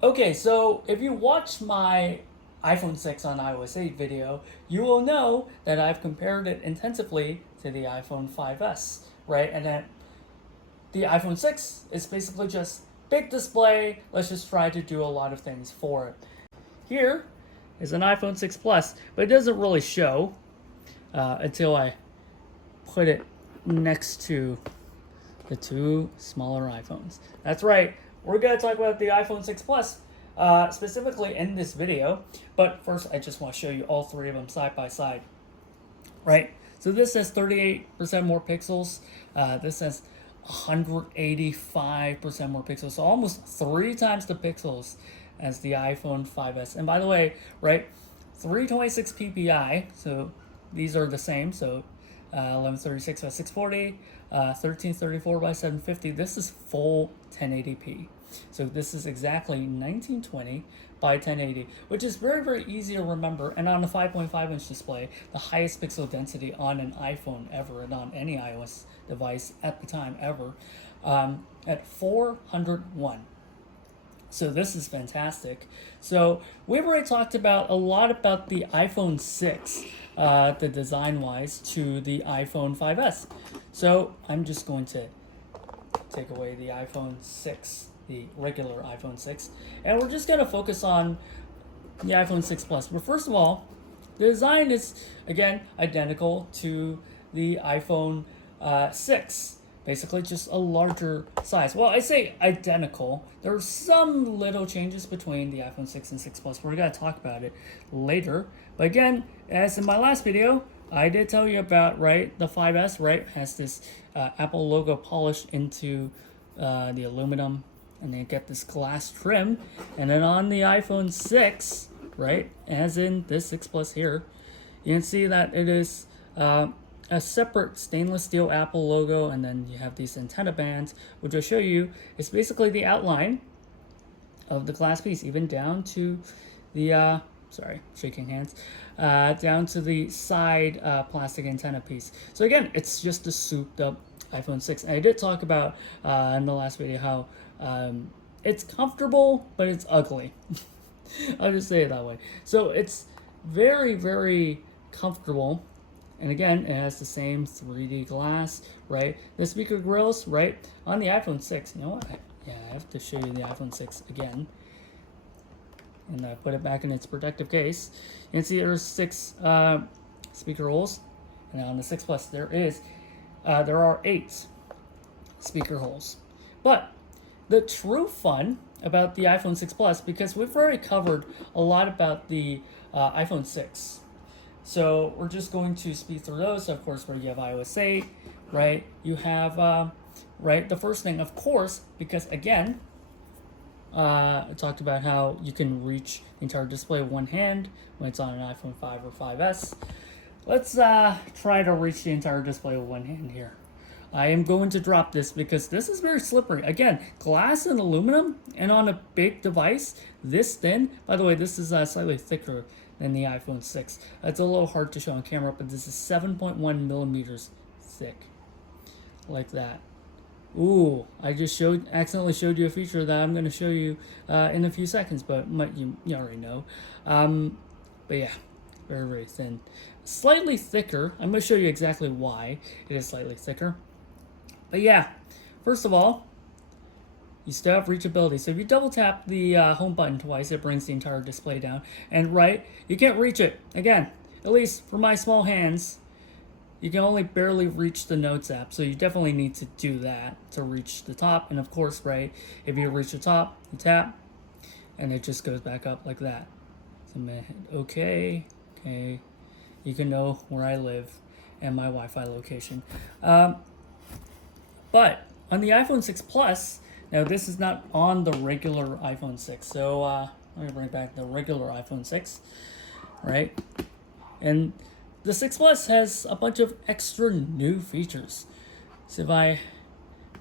Okay, so if you watch my iPhone 6 on iOS 8 video, you will know that I've compared it intensively to the iPhone 5S, right? And then the iPhone 6 is basically just big display, let's just try to do a lot of things for it. Here is an iPhone 6 Plus, but it doesn't really show until I put it next to the two smaller iPhones. That's right, we're going to talk about the iPhone 6 Plus specifically in this video, but first I just want to show you all three of them side by side, right? So this has 38% more pixels, this has 185% more pixels, so almost three times the pixels as the iPhone 5S. And by the way, right, 326 ppi, so these are the same, so 1136 by 640, 1334 by 750. This is full 1080p. So this is exactly 1920 by 1080, which is very, very easy to remember. And on a 5.5-inch display, the highest pixel density on an iPhone ever and on any iOS device at the time ever, at 401. So this is fantastic. So we've already talked about a lot about the iPhone 6, the design-wise, to the iPhone 5S. So I'm just going to take away the iPhone 6, the regular iPhone 6, and we're just going to focus on the iPhone 6 Plus. But first of all, the design is, again, identical to the iPhone 6. Basically, just a larger size. Well, I say identical. There are some little changes between the iPhone 6 and 6 Plus. We're going to talk about it later. But again, as in my last video, I did tell you about, right, the 5S, right, has this Apple logo polished into the aluminum, and then get this glass trim. And then on the iPhone 6, right, as in this 6 Plus here, you can see that it is a separate stainless steel Apple logo, and then you have these antenna bands, which I'll show you. It's basically the outline of the glass piece, even down to the, sorry, shaking hands, down to the side plastic antenna piece. So again, it's just a souped up iPhone 6. And I did talk about in the last video how it's comfortable, but it's ugly. I'll just say it that way. So it's very, very comfortable. And again, it has the same 3D glass, right? The speaker grills, right? On the iPhone 6, you know what? Yeah, I have to show you the iPhone 6 again. And I put it back in its protective case. You can see there's 6 speaker holes. And on the 6 Plus, there are 8 speaker holes. But the true fun about the iPhone 6 Plus, because we've already covered a lot about the iPhone 6. So we're just going to speed through those. Of course, where you have iOS 8, right? You have, right, the first thing, of course, because again, I talked about how you can reach the entire display with one hand when it's on an iPhone 5 or 5S. Let's try to reach the entire display with one hand here. I am going to drop this because this is very slippery. Again, glass and aluminum, and on a big device this thin. By the way, this is slightly thicker than the iPhone 6. It's a little hard to show on camera, but this is 7.1 millimeters thick, like that. Ooh, I just accidentally showed you a feature that I'm going to show you in a few seconds, but you already know. But yeah, very, very thin. Slightly thicker. I'm going to show you exactly why it is slightly thicker. But yeah, first of all, you still have reachability. So if you double tap the home button twice, it brings the entire display down. And right, you can't reach it. Again, at least for my small hands, you can only barely reach the Notes app. So you definitely need to do that to reach the top. And of course, right, if you reach the top, you tap, and it just goes back up like that. So I'm gonna hit okay. You can know where I live and my Wi-Fi location. But on the iPhone 6 Plus, now this is not on the regular iPhone 6. So let me bring back the regular iPhone 6, right? And the 6 Plus has a bunch of extra new features. So if I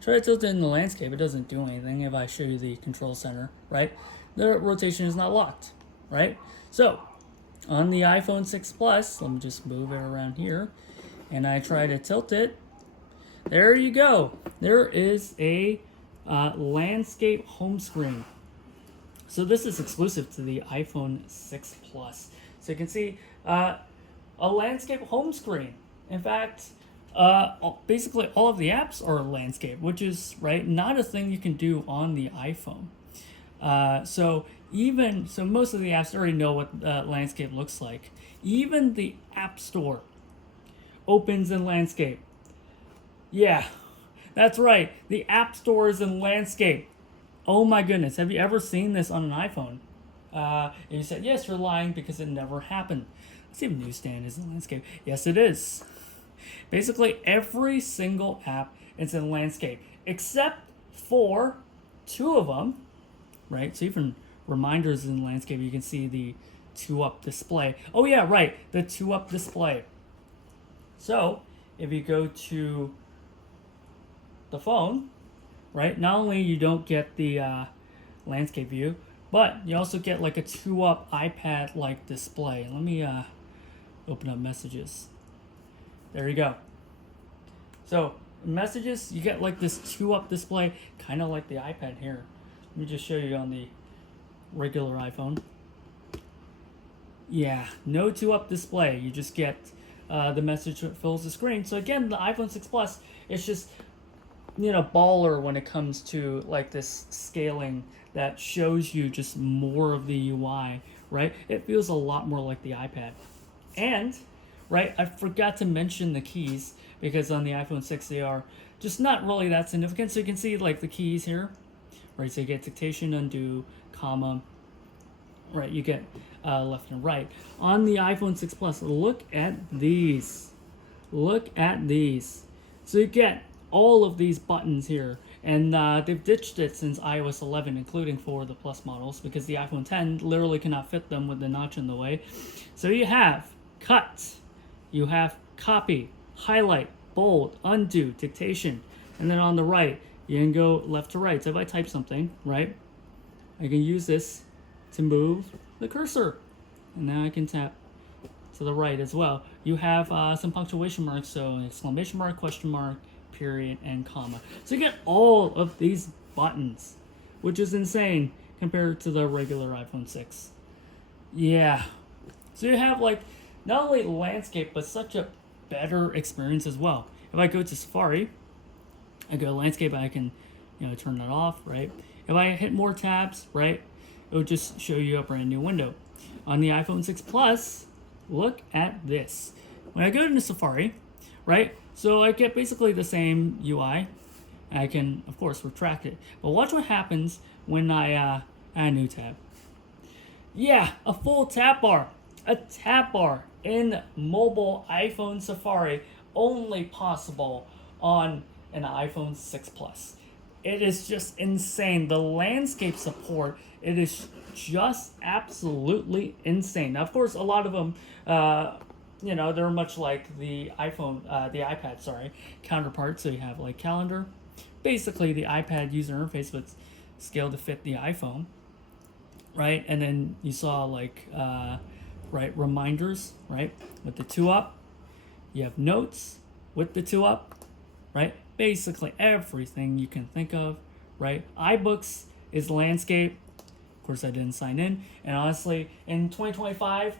try to tilt it in the landscape, it doesn't do anything. If I show you the control center, right? The rotation is not locked, right? So on the iPhone 6 Plus, let me just move it around here, and I try to tilt it. There you go. There is a landscape home screen. So this is exclusive to the iPhone 6 Plus. So you can see a landscape home screen. In fact, basically all of the apps are landscape, which is not a thing you can do on the iPhone. So most of the apps already know what landscape looks like. Even the App Store opens in landscape. Yeah, that's right. The App Store is in landscape. Oh my goodness, have you ever seen this on an iPhone? And you said, yes, you're lying because it never happened. Let's see if Newsstand is in landscape. Yes, it is. Basically, every single app is in landscape, except for 2 of them, right? So even reminders in landscape, you can see the 2-up display. Oh yeah, right, the 2-up display. So if you go to the phone, right, not only you don't get the landscape view, but you also get like a 2-up iPad-like display. Let me open up messages. There you go. So messages, you get like this 2-up display, kind of like the iPad here. Let me just show you on the regular iPhone. Yeah, no 2-up display. You just get the message that fills the screen. So again, the iPhone 6 Plus, it's just baller when it comes to like this scaling that shows you just more of the UI, right? It feels a lot more like the iPad. And, right, I forgot to mention the keys because on the iPhone 6 they are just not really that significant. So you can see like the keys here, right? So you get dictation, undo, comma, right? You get left and right. On the iPhone 6 Plus, look at these. Look at these. So you get all of these buttons here, and they've ditched it since iOS 11, including for the Plus models, because the iPhone 10 literally cannot fit them with the notch in the way. So you have cut, you have copy, highlight, bold, undo, dictation, and then on the right, you can go left to right. So if I type something, right, I can use this to move the cursor, and now I can tap to the right as well. You have some punctuation marks, so exclamation mark, question mark, period, and comma. So you get all of these buttons, which is insane compared to the regular iPhone 6. Yeah. So you have like not only landscape, but such a better experience as well. If I go to Safari, I go to landscape, I can turn that off, right? If I hit more tabs, right, it will just show you a brand new window. On the iPhone 6 Plus, look at this. When I go into Safari, right, so I get basically the same UI. I can, of course, retract it. But watch what happens when I add a new tab. Yeah, a full tab bar. A tab bar in mobile iPhone Safari, only possible on an iPhone 6 Plus. It is just insane. The landscape support, it is just absolutely insane. Now, of course, a lot of them, they're much like the iPad, counterpart. So you have like calendar, basically the iPad user interface, but scaled to fit the iPhone, right? And then you saw like, reminders, right, with the 2-up. You have notes with the 2-up, right? Basically everything you can think of, right? iBooks is landscape. Of course, I didn't sign in, and honestly, in 2025.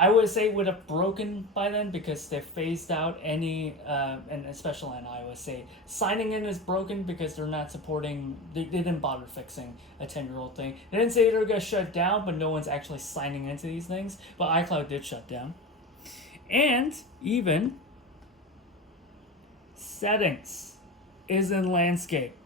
I would say would have broken by then because they phased out any, and especially on iOS 8. Signing in is broken because they're not supporting, they didn't bother fixing a 10-year-old thing. They didn't say they were going to shut down, but no one's actually signing into these things. But iCloud did shut down. And even settings is in landscape.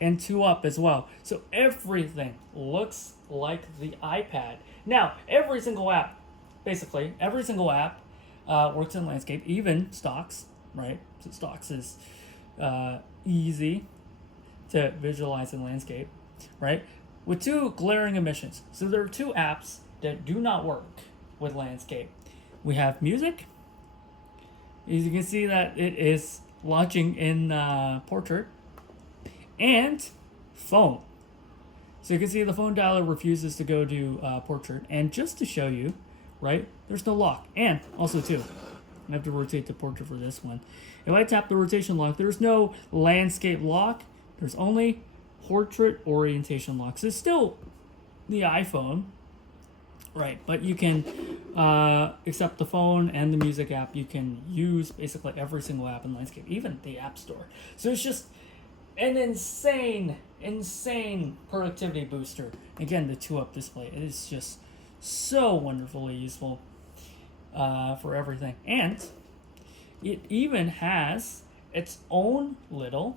And 2-up as well. So everything looks like the iPad. Now, every single app works in landscape, even stocks, right? So stocks is easy to visualize in landscape, right? With 2 glaring omissions. So there are 2 apps that do not work with landscape. We have music. As you can see that it is launching in portrait. And phone. So you can see the phone dialer refuses to go to portrait. And just to show you, right, there's no lock. And also too, I have to rotate the portrait for this one. If I tap the rotation lock, there's no landscape lock. There's only portrait orientation locks. It's still the iPhone, right? But you can accept the phone and the music app. You can use basically every single app in landscape, even the App Store. So it's just an insane productivity booster. Again, the 2-up display is just so wonderfully useful for everything. And it even has its own little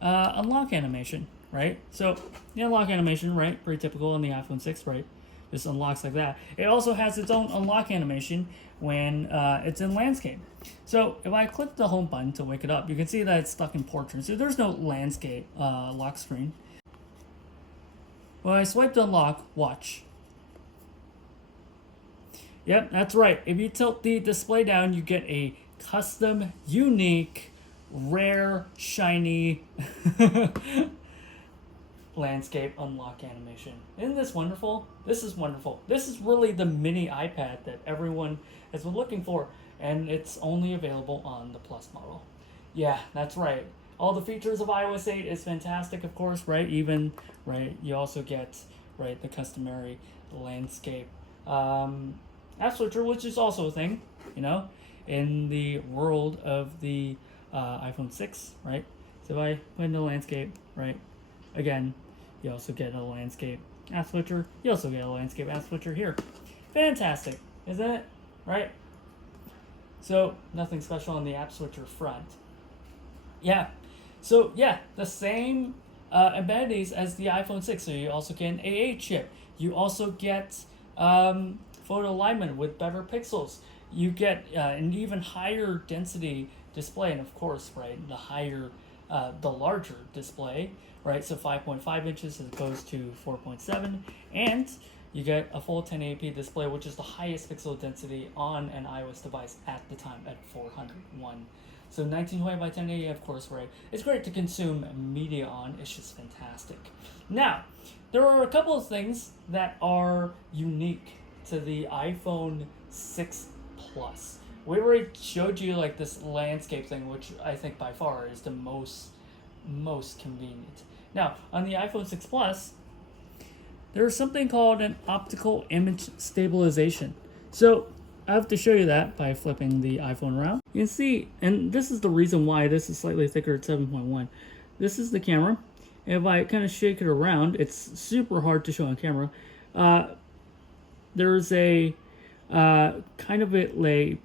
unlock animation, right? So the unlock animation, right, pretty typical on the iPhone 6, right? Just unlocks like that. It also has its own unlock animation when it's in landscape. So if I click the home button to wake it up, you can see that it's stuck in portrait. So there's no landscape lock screen. When I swipe to unlock, watch. Yep, that's right. If you tilt the display down, you get a custom, unique, rare, shiny landscape unlock animation. Isn't this wonderful? This is wonderful. This is really the mini iPad that everyone has been looking for, and it's only available on the Plus model. Yeah, that's right. All the features of iOS 8 is fantastic, of course, right? Even, right, you also get, right, the customary landscape app switcher, which is also a thing, you know, in the world of the iPhone 6, right? So if I put in the landscape, right, again, you also get a landscape app switcher. You also get a landscape app switcher here. Fantastic, isn't it? Right? So nothing special on the app switcher front. Yeah. So yeah, the same amenities as the iPhone 6. So you also get an A8 chip. You also get photo alignment with better pixels. You get an even higher density display, and of course, right, the larger display, right? So 5.5 inches as opposed to 4.7, and you get a full 1080p display, which is the highest pixel density on an iOS device at the time at 401. So 1920 by 1080, of course, right? It's great to consume media on. It's just fantastic. Now, there are a couple of things that are unique to the iPhone 6 Plus. We already showed you like this landscape thing, which I think by far is the most convenient. Now, on the iPhone 6 Plus, there's something called an optical image stabilization. So I have to show you that by flipping the iPhone around. You can see, and this is the reason why this is slightly thicker at 7.1. This is the camera. And if I kind of shake it around, it's super hard to show on camera. There's a kind of a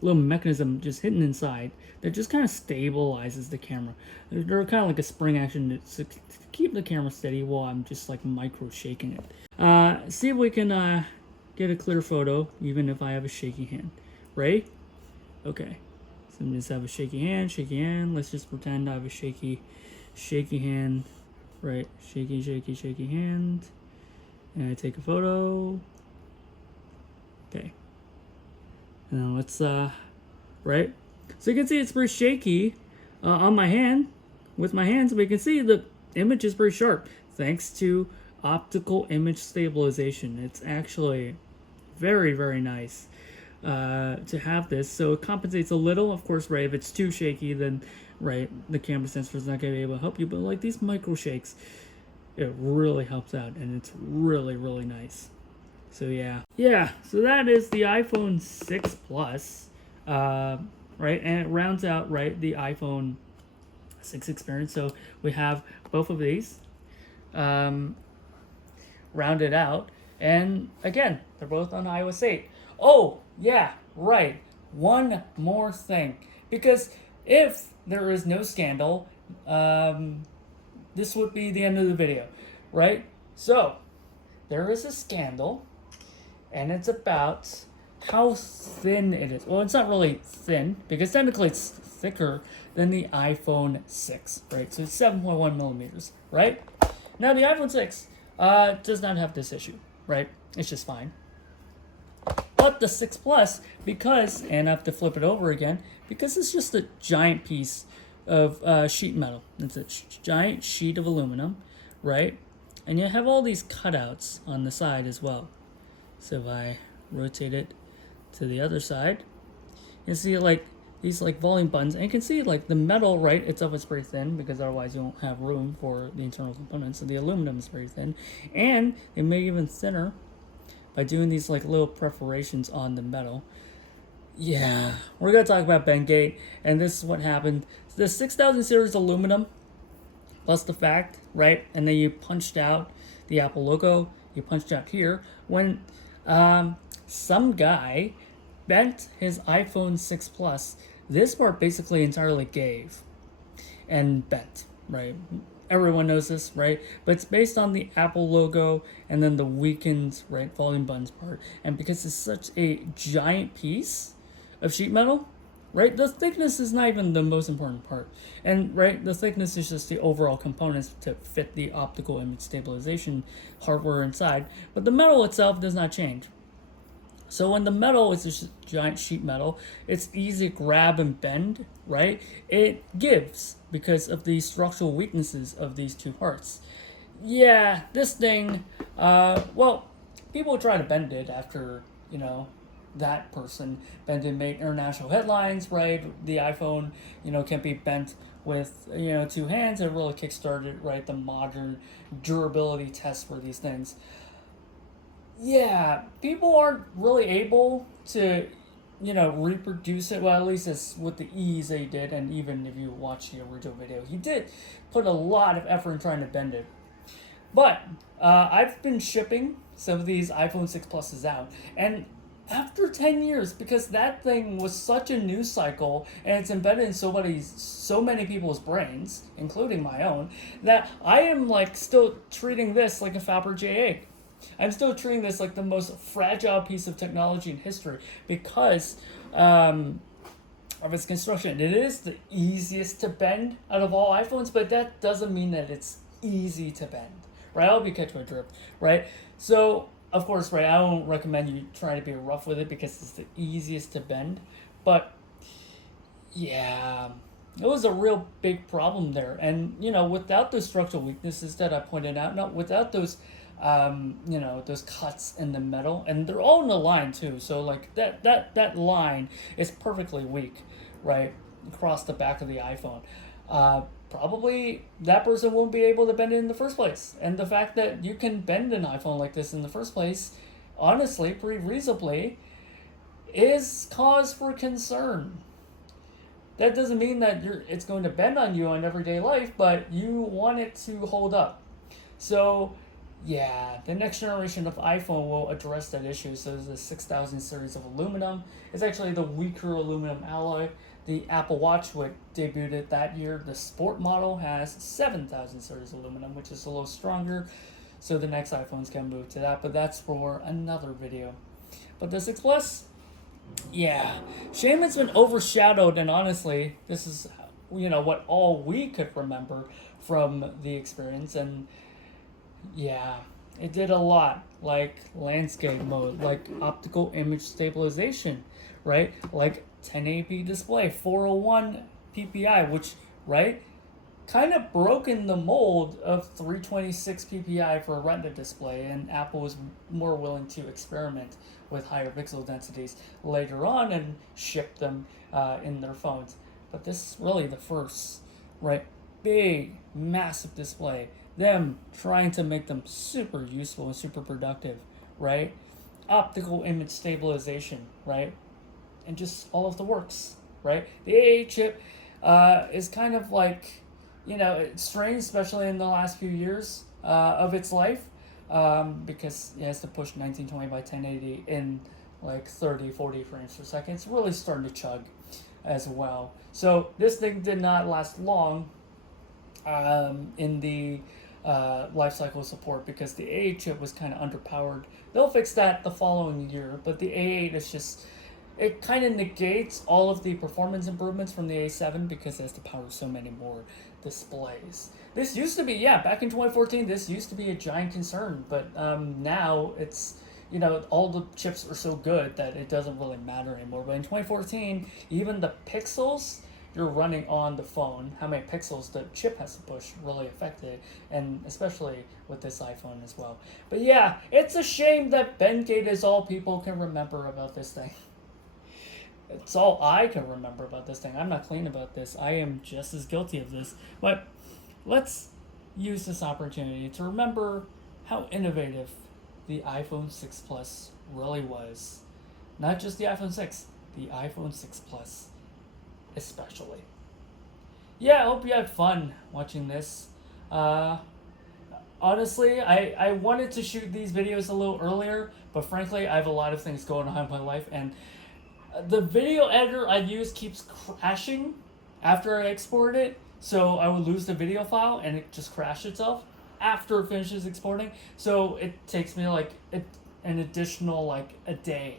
little mechanism just hidden inside that just kind of stabilizes the camera. They're kind of like a spring action to keep the camera steady while I'm just like micro shaking it. See if we can get a clear photo even if I have a shaky hand. Ready? Okay. So I'm just have a shaky hand. Let's just pretend I have a shaky hand. Right. Shaky hand. And I take a photo. Okay. Now let's right. So you can see it's pretty shaky on my hand with my hands, but you can see the image is pretty sharp thanks to optical image stabilization. It's actually very, very nice to have this. So it compensates a little, of course, right? If it's too shaky, then right, the camera sensor is not going to be able to help you. But like these micro shakes, it really helps out, and it's really, really nice. So yeah. So that is the iPhone 6 Plus, right? And it rounds out right the iPhone 6 experience. So we have both of these rounded out, and again, they're both on iOS 8. Oh yeah, right. One more thing, because if there is no scandal, this would be the end of the video, right? So there is a scandal. And it's about how thin it is. Well, it's not really thin, because technically it's thicker than the iPhone 6, right? So it's 7.1 millimeters, right? Now, the iPhone 6 does not have this issue, right? It's just fine. But the 6 Plus, because, and I have to flip it over again, because it's just a giant piece of sheet metal. It's a giant sheet of aluminum, right? And you have all these cutouts on the side as well. So if I rotate it to the other side, you see like these like volume buttons, and you can see like the metal, right, itself is pretty thin because otherwise you won't have room for the internal components. So the aluminum is very thin, and it may even thinner by doing these like little perforations on the metal. Yeah, we're gonna talk about Bendgate, and this is what happened. The 6000 series aluminum, plus the fact, right, and then you punched out the Apple logo. You punched out here when some guy bent his iPhone 6 Plus. This part basically entirely gave and bent, right? Everyone knows this, right? But it's based on the Apple logo and then the weakened, right, volume buttons part. And because it's such a giant piece of sheet metal, right, the thickness is not even the most important part. And, right, the thickness is just the overall components to fit the optical image stabilization hardware inside. But the metal itself does not change. So when the metal is this giant sheet metal, it's easy to grab and bend, right? It gives because of the structural weaknesses of these two parts. Yeah, this thing, well, people try to bend it after, that person bent it, made international headlines, right? The iPhone, can be bent with, two hands. It really kickstarted, right, the modern durability test for these things. Yeah, people aren't really able to, reproduce it. Well, at least it's with the ease they did. And even if you watch the original video, he did put a lot of effort in trying to bend it. But I've been shipping some of these iPhone 6 Pluses out, and after 10 years, because that thing was such a news cycle and it's embedded in so many people's brains, including my own, that I am like still treating this like a Fabergé egg. I'm still treating this like the most fragile piece of technology in history because of its construction. It is the easiest to bend out of all iPhones, but that doesn't mean that it's easy to bend, right? I hope you catch my drift, right? So, of course, right, I don't recommend you try to be rough with it because it's the easiest to bend, but yeah, it was a real big problem there. And, without those structural weaknesses that I pointed out, not without those those cuts in the metal, and they're all in the line too. So like that line is perfectly weak, right, across the back of the iPhone. Probably that person won't be able to bend it in the first place. And the fact that you can bend an iPhone like this in the first place, honestly, pretty reasonably, is cause for concern. That doesn't mean that it's going to bend on you in everyday life, but you want it to hold up. So yeah, the next generation of iPhone will address that issue. So the 6000 series of aluminum is actually the weaker aluminum alloy. The Apple Watch, which debuted that year, the Sport model has 7000 series aluminum, which is a little stronger. So the next iPhones can move to that, but that's for another video. But the 6 Plus, yeah, shame it's been overshadowed, and honestly, this is what all we could remember from the experience. And yeah, it did a lot, like landscape mode, like optical image stabilization, right? Like 1080p display, 401 ppi, which, right, kind of broken the mold of 326 ppi for a Retina display, and Apple was more willing to experiment with higher pixel densities later on and ship them in their phones. But this is really the first, right, big, massive display. Them trying to make them super useful and super productive, right? Optical image stabilization, right? And just all of the works, right? The AA chip is kind of like, it's strange, especially in the last few years of its life, because it has to push 1920 by 1080 in like 30, 40 frames per second. It's really starting to chug as well. So this thing did not last long in the life cycle support because the A8 chip was kind of underpowered. They'll fix that the following year, but the A8 is just, it kind of negates all of the performance improvements from the A7 because it has to power so many more displays. This used to be, back in 2014, this used to be a giant concern, but now it's, all the chips are so good that it doesn't really matter anymore. But in 2014, even the pixels you're running on the phone, how many pixels the chip has to push really affected, and especially with this iPhone as well. But yeah, it's a shame that Bendgate is all people can remember about this thing. It's all I can remember about this thing. I'm not clean about this. I am just as guilty of this. But let's use this opportunity to remember how innovative the iPhone 6 Plus really was. Not just the iPhone 6, the iPhone 6 Plus especially. Yeah, I hope you had fun watching this. Uh, Honestly, I wanted to shoot these videos a little earlier, but frankly, I have a lot of things going on in my life, and the video editor I use keeps crashing after I export it, so I would lose the video file and it just crashed itself after it finishes exporting. So it takes me like an additional like a day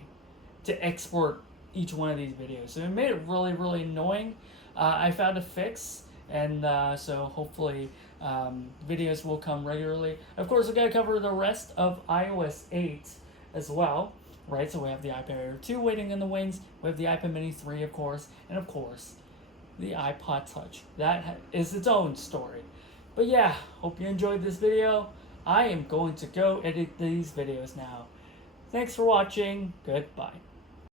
to export each one of these videos. So it made it really, really annoying. I found a fix, and so hopefully videos will come regularly. Of course, we gotta cover the rest of iOS 8 as well, right? So we have the iPad Air 2 waiting in the wings. We have the iPad Mini 3, of course, and of course, the iPod Touch. That is its own story. But yeah, hope you enjoyed this video. I am going to go edit these videos now. Thanks for watching. Goodbye.